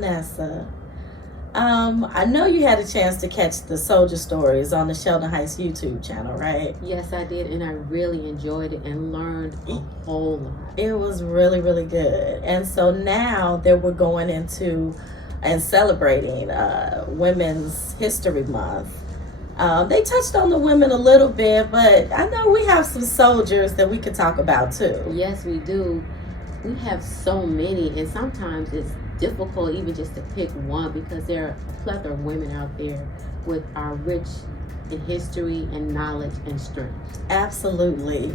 Vanessa. I know you had a chance to catch the soldier stories on the Sheldon Heights YouTube channel, right? Yes, I did, and I really enjoyed it and learned a whole lot. It was really, really good. And so now that we're going into and celebrating Women's History Month, they touched on the women a little bit, but I know we have some soldiers that we could talk about too. Yes, we do. We have so many, and sometimes it's difficult even just to pick one because there are a plethora of women out there with our rich in history and knowledge and strength. Absolutely.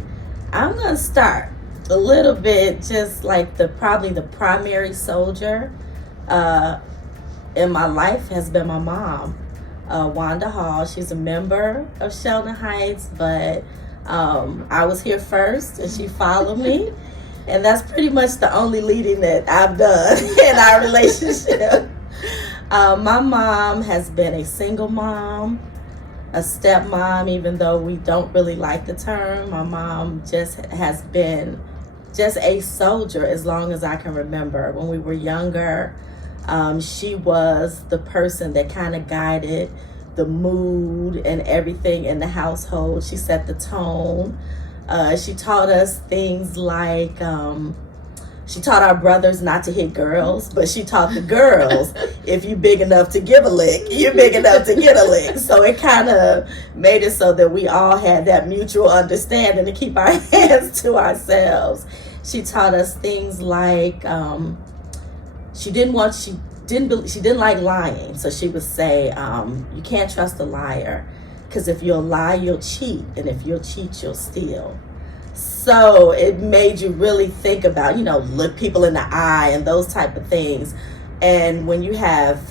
I'm going to start a little bit just like probably the primary soldier in my life has been my mom, Wanda Hall. She's a member of Sheldon Heights, but I was here first and she followed me. And that's pretty much the only leading that I've done in our relationship. My mom has been a single mom, a stepmom, even though we don't really like the term. My mom just has been just a soldier as long as I can remember. When we were younger, she was the person that kind of guided the mood and everything in the household. She set the tone. She taught us things like, she taught our brothers not to hit girls, but she taught the girls, if you're big enough to give a lick, you're big enough to get a lick. So it kind of made it so that we all had that mutual understanding to keep our hands to ourselves. She taught us things like, she didn't like lying. So she would say, you can't trust a liar. Because if you'll lie, you'll cheat. And if you'll cheat, you'll steal. So it made you really think about, look people in the eye and those type of things. And when you have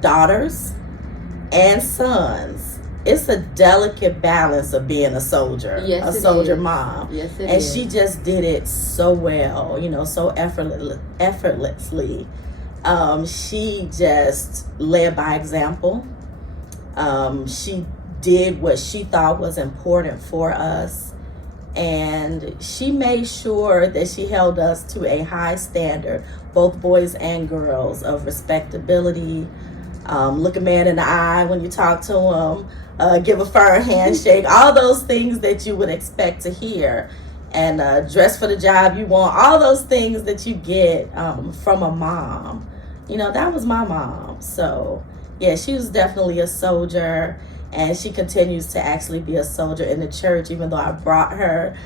daughters and sons, it's a delicate balance of being a soldier, yes, a soldier is. mom. Yes, it and is. She just did it so well, so effortlessly. She just led by example. She did what she thought was important for us, and she made sure that she held us to a high standard, both boys and girls, of respectability. Look a man in the eye when you talk to him, give a firm handshake, all those things that you would expect to hear, and dress for the job you want, all those things that you get from a mom. That was my mom. So yeah, she was definitely a soldier, and she continues to actually be a soldier in the church, even though I brought her.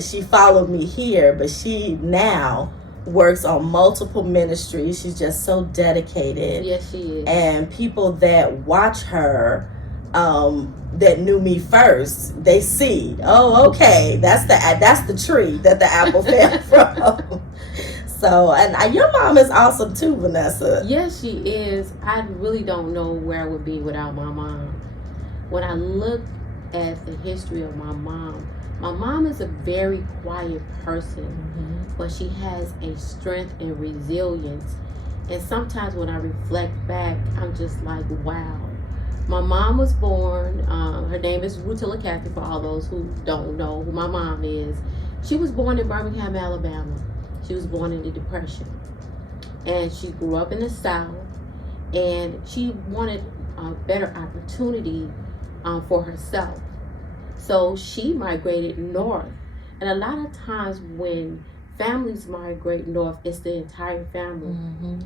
She followed me here, but she now works on multiple ministries. She's just so dedicated. Yes, she is. And people that watch her, that knew me first, they see, oh, okay, that's the tree that the apple fell from. So, and your mom is awesome too, Vanessa. Yes, she is. I really don't know where I would be without my mom. When I look at the history of my mom is a very quiet person, but she has a strength and resilience. And sometimes when I reflect back, I'm just like, wow. My mom was born, her name is Rutilla Cathy, for all those who don't know who my mom is. She was born in Birmingham, Alabama. She was born in the Depression, and she grew up in the South, and she wanted a better opportunity for herself. So she migrated north, and a lot of times when families migrate north, it's the entire family,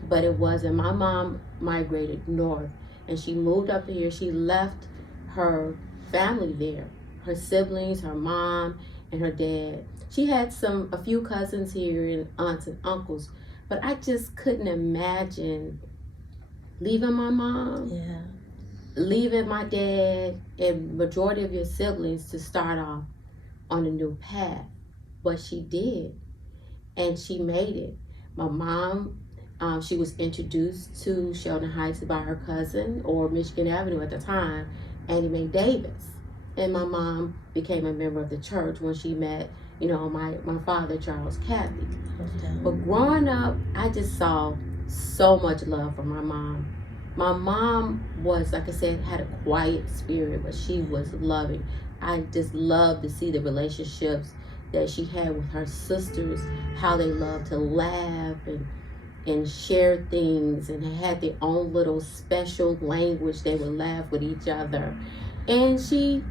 but it wasn't. My mom migrated north, and she moved up here. She left her family there, her siblings, her mom, and her dad. She had a few cousins here and aunts and uncles, but I just couldn't imagine leaving my mom, leaving my dad, and majority of your siblings to start off on a new path. But she did, and she made it. My mom, she was introduced to Sheldon Heights by her cousin, or Michigan Avenue at the time, Annie Mae Davis. And my mom became a member of the church when she met my father, Charles Cathy. But growing up, I just saw so much love from my mom. My mom was, like I said, had a quiet spirit, but she was loving. I just love to see the relationships that she had with her sisters, how they loved to laugh and and share things and had their own little special language. They would laugh with each other. And she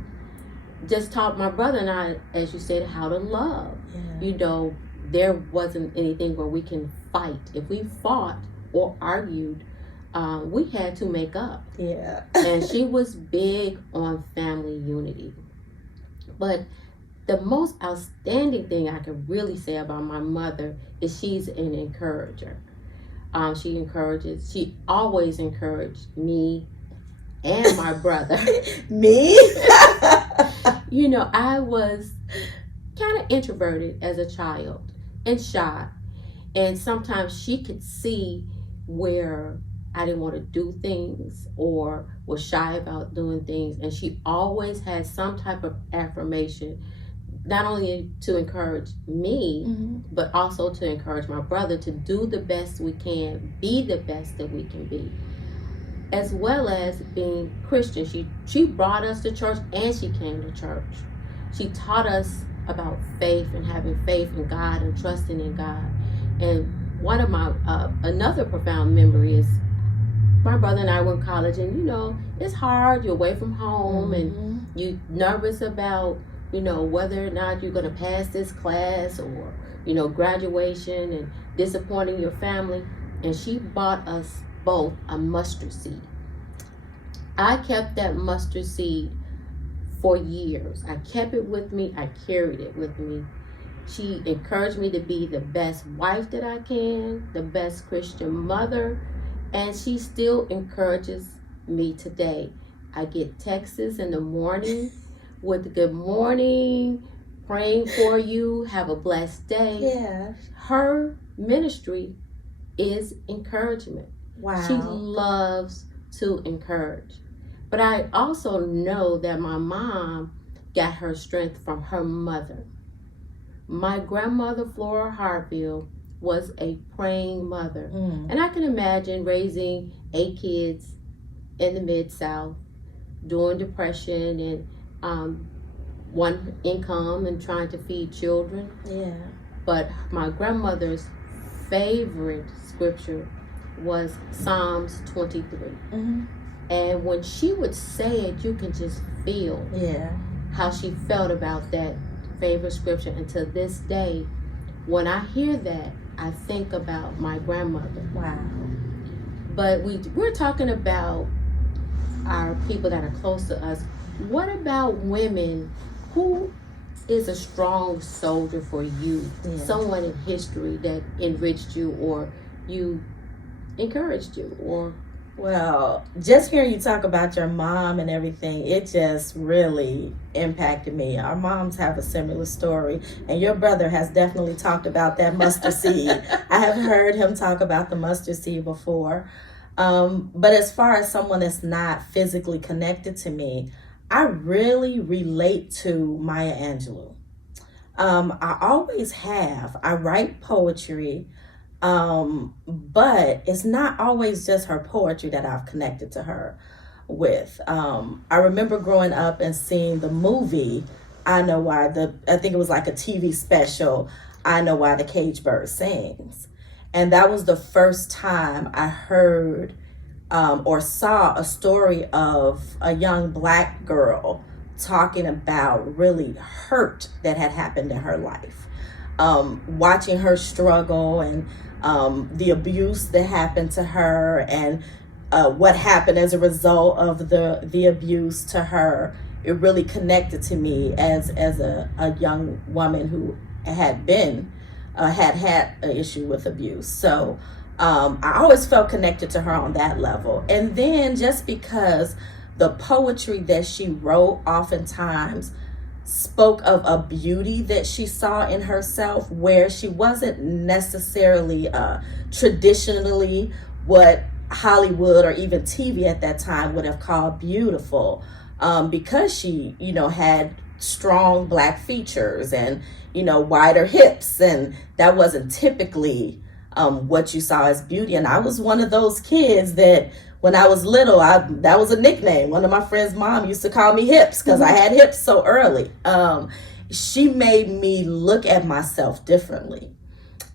just taught my brother and I, as you said, how to love. Yeah. You know, there wasn't anything where we can fight. If we fought or argued, we had to make up. Yeah. And she was big on family unity. But the most outstanding thing I can really say about my mother is she's an encourager. She always encouraged me and my brother. Me? You know, I was kind of introverted as a child and shy. And sometimes she could see where I didn't want to do things or was shy about doing things. And she always had some type of affirmation, not only to encourage me, but also to encourage my brother to do the best we can, be the best that we can be, as well as being Christian. She brought us to church and she came to church. She taught us about faith and having faith in God and trusting in God. And one of my, another profound memory is my brother and I were in college, and you know, it's hard, you're away from home, and you're nervous about, you know, whether or not you're going to pass this class or, you know, graduation, and disappointing your family. And she bought us both a mustard seed. I kept that mustard seed for years. I kept it with me. I carried it with me. She encouraged me to be the best wife that I can, the best Christian mother, and she still encourages me today. I get texts in the morning with good morning, praying for you, have a blessed day. Yeah. Her ministry is encouragement. Wow. She loves to encourage. But I also know that my mom got her strength from her mother. My grandmother, Flora Hartfield, was a praying mother. And I can imagine raising 8 kids in the Mid-South during Depression and one income and trying to feed children. Yeah. But my grandmother's favorite scripture was Psalms 23. And when she would say it, you can just feel how she felt about that favorite scripture. And to this day, when I hear that, I think about my grandmother. Wow. But we're talking about our people that are close to us. What about women? Who is a strong soldier for you? Someone in history that enriched you or you encouraged you? Or well, just hearing you talk about your mom and everything, it just really impacted me. Our moms have a similar story, and your brother has definitely talked about that mustard seed. I have heard him talk about the mustard seed before. But as far as someone that's not physically connected to me, I really relate to Maya Angelou. I always have. I write poetry. But it's not always just her poetry that I've connected to her with. I remember growing up and seeing the movie, I Know Why, I think it was like a TV special, I Know Why the Cage Bird Sings. And that was the first time I heard or saw a story of a young Black girl talking about really hurt that had happened in her life. Watching her struggle and the abuse that happened to her and what happened as a result of the abuse to her, it really connected to me as a young woman who had had an issue with abuse. So I always felt connected to her on that level. And then just because the poetry that she wrote oftentimes spoke of a beauty that she saw in herself, where she wasn't necessarily traditionally what Hollywood or even TV at that time would have called beautiful, because she, you know, had strong Black features and, you know, wider hips, and that wasn't typically what you saw as beauty. And I was one of those kids that when I was little, that was a nickname. One of my friends' mom used to call me Hips because I had hips so early. She made me look at myself differently.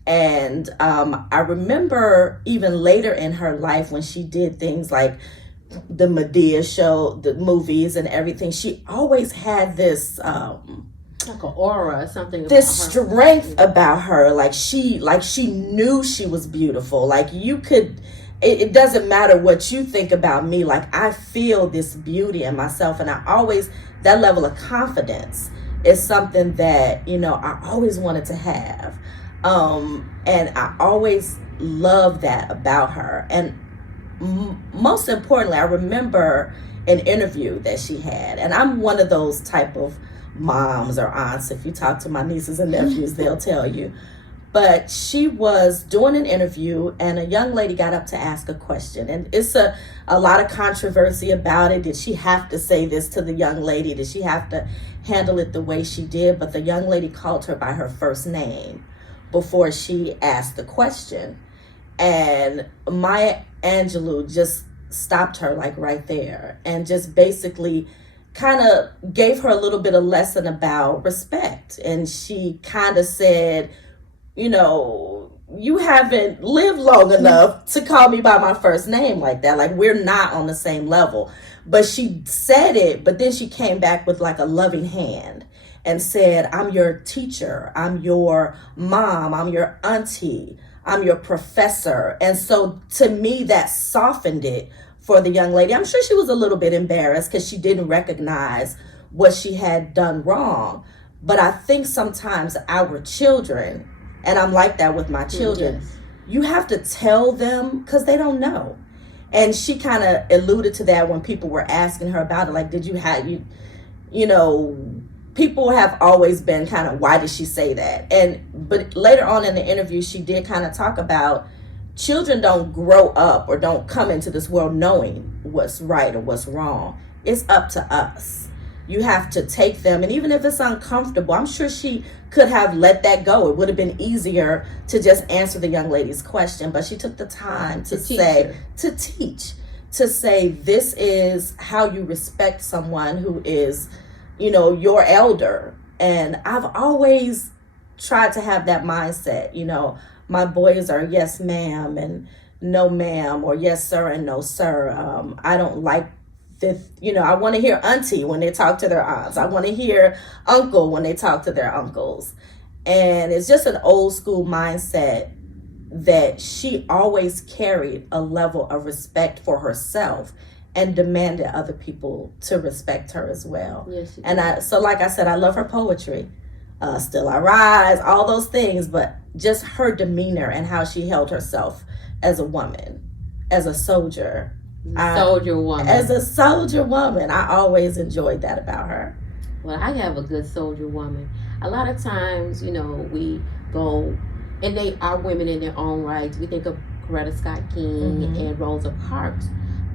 And I remember even later in her life when she did things like the Medea show, the movies and everything, she always had this like an aura or something. This strength about her. Like she knew she was beautiful. Like you could, it doesn't matter what you think about me. Like I feel this beauty in myself, and I always, that level of confidence is something that, you know, I always wanted to have. And I always loved that about her. And most importantly, I remember an interview that she had, and I'm one of those type of moms or aunts. If you talk to my nieces and nephews, they'll tell you. But she was doing an interview, and a young lady got up to ask a question, and it's a lot of controversy about it. Did she have to say this to the young lady? Did she have to handle it the way she did? But the young lady called her by her first name before she asked the question. And Maya Angelou just stopped her like right there and just basically kind of gave her a little bit of lesson about respect. And she kind of said, you know, you haven't lived long enough to call me by my first name like that. Like we're not on the same level. But she said it, but then she came back with like a loving hand and said, I'm your teacher, I'm your mom, I'm your auntie, I'm your professor. And so to me, that softened it for the young lady. I'm sure she was a little bit embarrassed because she didn't recognize what she had done wrong. But I think sometimes our children, and I'm like that with my children, yes, you have to tell them because they don't know. And she kind of alluded to that when people were asking her about it. Like, did you have, you know, people have always been kind of, why did she say that? But later on in the interview, she did kind of talk about children don't grow up or don't come into this world knowing what's right or what's wrong. It's up to us. You have to take them. And even if it's uncomfortable, I'm sure she could have let that go. It would have been easier to just answer the young lady's question. But she took the time to say, this is how you respect someone who is, you know, your elder. And I've always tried to have that mindset. You know, my boys are yes ma'am and no ma'am, or yes sir and no sir. I don't like this, you know, I want to hear auntie when they talk to their aunts. I want to hear uncle when they talk to their uncles. And it's just an old school mindset that she always carried a level of respect for herself and demanded other people to respect her as well. Yes, and so like I said, I love her poetry. Still I Rise, all those things, but just her demeanor and how she held herself as a woman, as a soldier. As a soldier woman, I always enjoyed that about her. Well, I have a good soldier woman. A lot of times, you know, we go, and they are women in their own rights. We think of Coretta Scott King and Rosa Parks.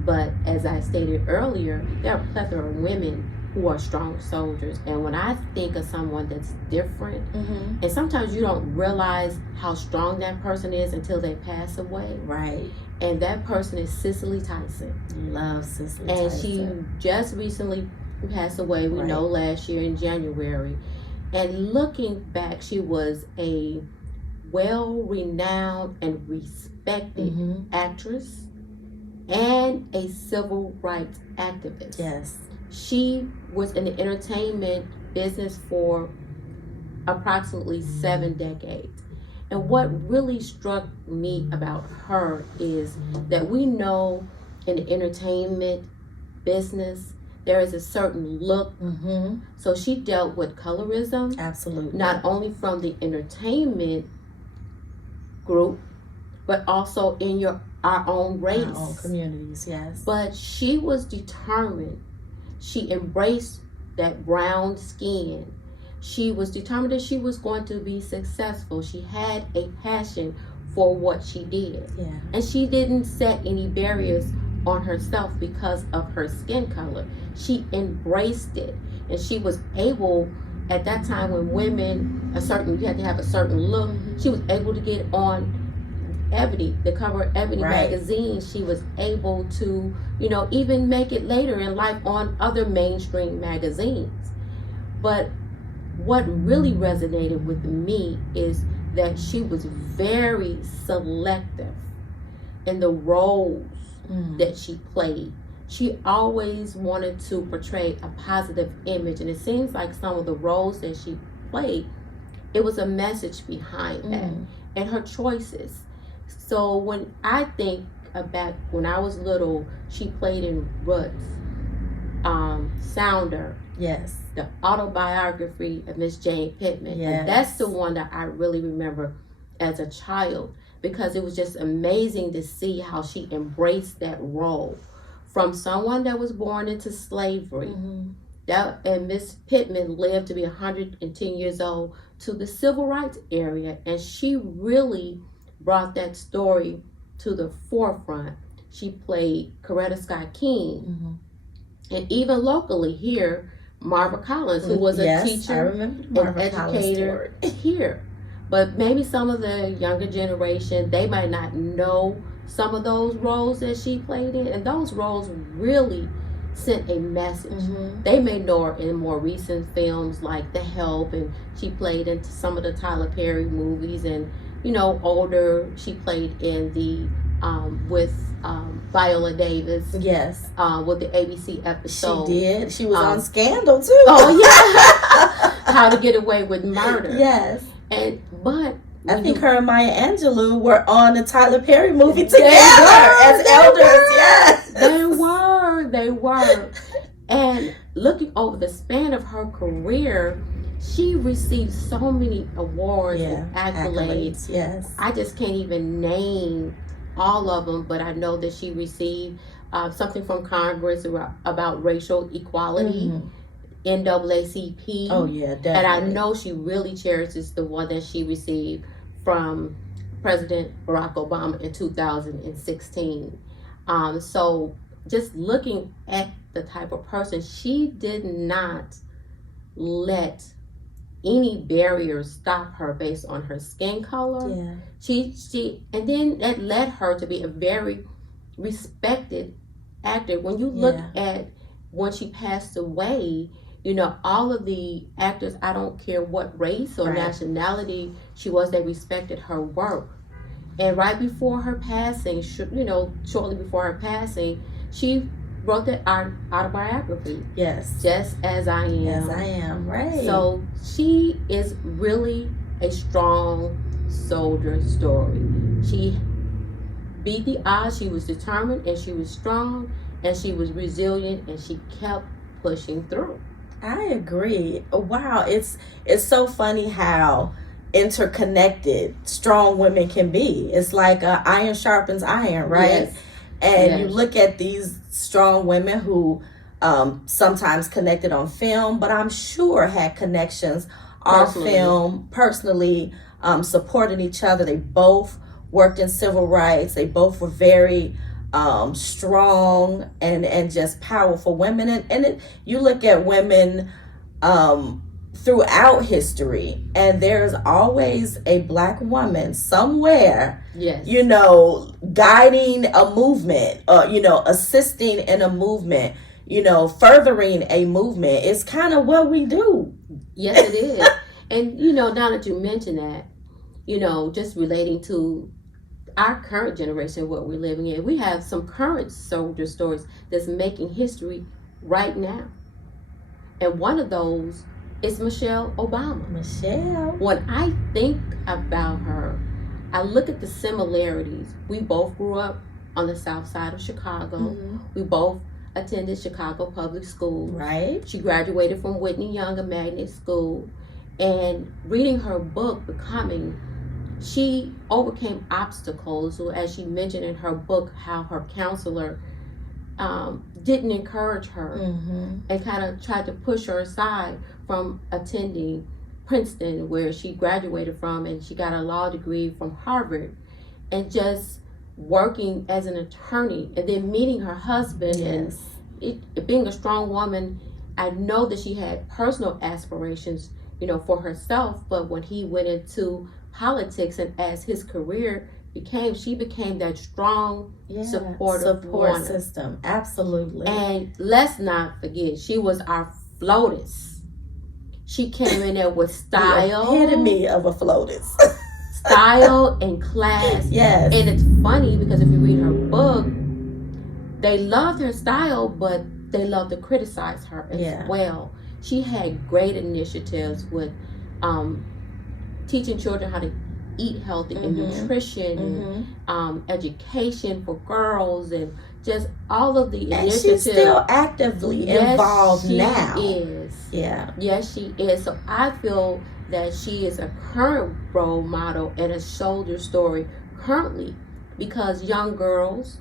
But as I stated earlier, there are a plethora of women who are strong soldiers. And when I think of someone that's different, and sometimes you don't realize how strong that person is until they pass away. Right. And that person is Cicely Tyson. Love Cicely Tyson. And she just recently passed away, we know, last year in January. And looking back, she was a well-renowned and respected actress and a civil rights activist. Yes. She was in the entertainment business for approximately 7 decades. And what really struck me about her is that we know in the entertainment business, there is a certain look. So she dealt with colorism. Absolutely. Not only from the entertainment group, but also in our own race. Our own communities, yes. But she was determined. She embraced that brown skin. She was determined that she was going to be successful. She had a passion for what she did. Yeah. And she didn't set any barriers on herself because of her skin color. She embraced it. And she was able, at that time when women, you had to have a certain look, she was able to get on Ebony, the cover of Ebony magazine. She was able to, you know, even make it later in life on other mainstream magazines. But what really resonated with me is that she was very selective in the roles that she played. She always wanted to portray a positive image, and it seems like some of the roles that she played, it was a message behind that, and her choices. So when I think about when I was little, she played in Roots, Sounder, yes, the autobiography of Miss Jane Pittman. Yes. And that's the one that I really remember as a child, because it was just amazing to see how she embraced that role from someone that was born into slavery. And Miss Pittman lived to be 110 years old, to the civil rights area, and she really brought that story to the forefront. She played Coretta Scott King, and even locally here, Marva Collins, who was a teacher and educator here. But maybe some of the younger generation, they might not know some of those roles that she played in, and those roles really sent a message. They may know her in more recent films like The Help, and she played into some of the Tyler Perry movies, and older, she played in the with Viola Davis. Yes. With the ABC episode. She did. She was on Scandal too. Oh yeah. How to Get Away with Murder. Yes. But I think her and Maya Angelou were on the Tyler Perry movie together as elders. Yes. They were. And looking over the span of her career, she received so many awards and accolades. Yes. I just can't even name all of them, but I know that she received something from Congress about racial equality, NAACP. Oh yeah, definitely. And I know she really cherishes the one that she received from President Barack Obama in 2016. So just looking at the type of person, she did not let any barriers stop her based on her skin color. Yeah. She and then that led her to be a very respected actor. When you look at when she passed away, all of the actors, I don't care what race or nationality she was, they respected her work. And right before her passing, shortly before her passing, she wrote that autobiography. Yes. Just As I Am. As I Am, right. So she is really a strong soldier story. She beat the odds. She was determined, and she was strong, and she was resilient, and she kept pushing through. I agree. Wow, it's so funny how interconnected strong women can be. It's like iron sharpens iron, right? Yes. And you look at these strong women who sometimes connected on film, but I'm sure had connections off film, personally, supporting each other. They both worked in civil rights. They both were very strong and just powerful women. And you look at women throughout history, and there's always a Black woman somewhere, guiding a movement, assisting in a movement, furthering a movement. It's kind of what we do. Yes, it is. And now that you mention that, just relating to our current generation, what we're living in, we have some current soldier stories that's making history right now. And one of those is Michelle Obama. Michelle. When I think about her, I look at the similarities. We both grew up on the south side of Chicago. We both attended Chicago public schools. Right. She graduated from Whitney Young, a magnet school. And reading her book, Becoming, she overcame obstacles. So as she mentioned in her book, how her counselor didn't encourage her and kind of tried to push her aside from attending Princeton, where she graduated from, and she got a law degree from Harvard, and just working as an attorney, and then meeting her husband. And being a strong woman, I know that she had personal aspirations, for herself, but when he went into politics, and as his career she became that strong support system. Absolutely. And let's not forget, she was our FLOTUS. She came in there with style. The epitome of a FLOTUS. style and class. Yes. And it's funny because if you read her book, they loved her style, but they loved to criticize her as well. She had great initiatives with teaching children how to eat healthy and nutrition and education for girls and just all of the initiatives. And she's still actively involved now. Is. Yeah. Yes, she is. So I feel that she is a current role model and a shoulder story currently, because young girls,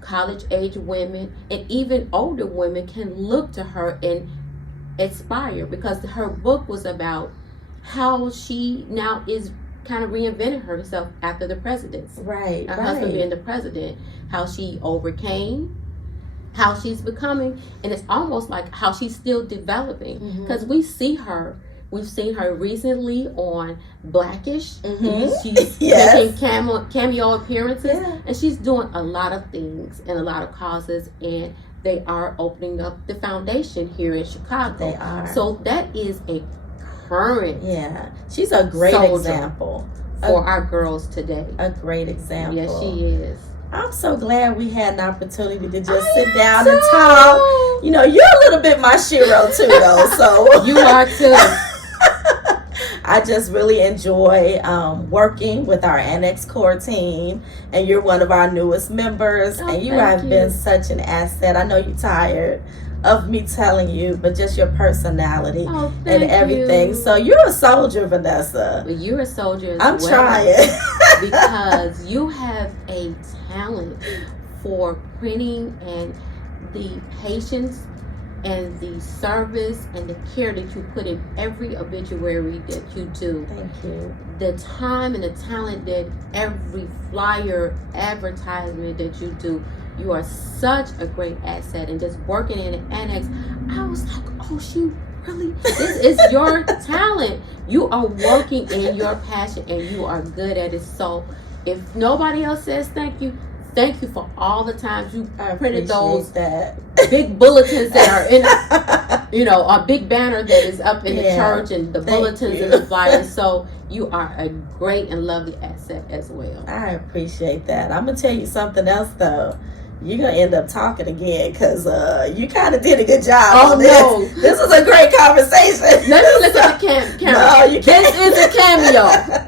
college age women, and even older women can look to her and aspire, because her book was about how she now is kind of reinventing herself after the presidency. Right. Her husband being the president, how she overcame, how she's becoming, and it's almost like how she's still developing, because we've seen her recently on Blackish. She's making cameo appearances, and she's doing a lot of things and a lot of causes, and they are opening up the foundation here in Chicago. They are. So that is a current. She's a great example for our girls today. A great example. Yes, she is. I'm so glad we had an opportunity to just sit down and talk. You know, you're a little bit my shiro too, though. So you are too. I just really enjoy working with our Annex Core team, and you're one of our newest members, and you have been such an asset. I know you're tired of me telling you, but just your personality and everything. So you're a soldier, Vanessa. But you're a soldier as I'm well. trying. Because you have a talent for printing, and the patience and the service and the care that you put in every obituary that you do. Thank you. The time and the talent that every flyer advertisement that you do. You are such a great asset, and just working in an annex, I was like, oh, she really, this is your talent. You are working in your passion, and you are good at it. So if nobody else says thank you for all the times you printed those big bulletins that are in, a big banner that is up in the church, and the bulletins and the flyers. So you are a great and lovely asset as well. I appreciate that. I'm going to tell you something else, though. You're going to end up talking again, because you kind of did a good job on this. No. This was a great conversation. Let me look at the camera. No, you can't. This is a cameo.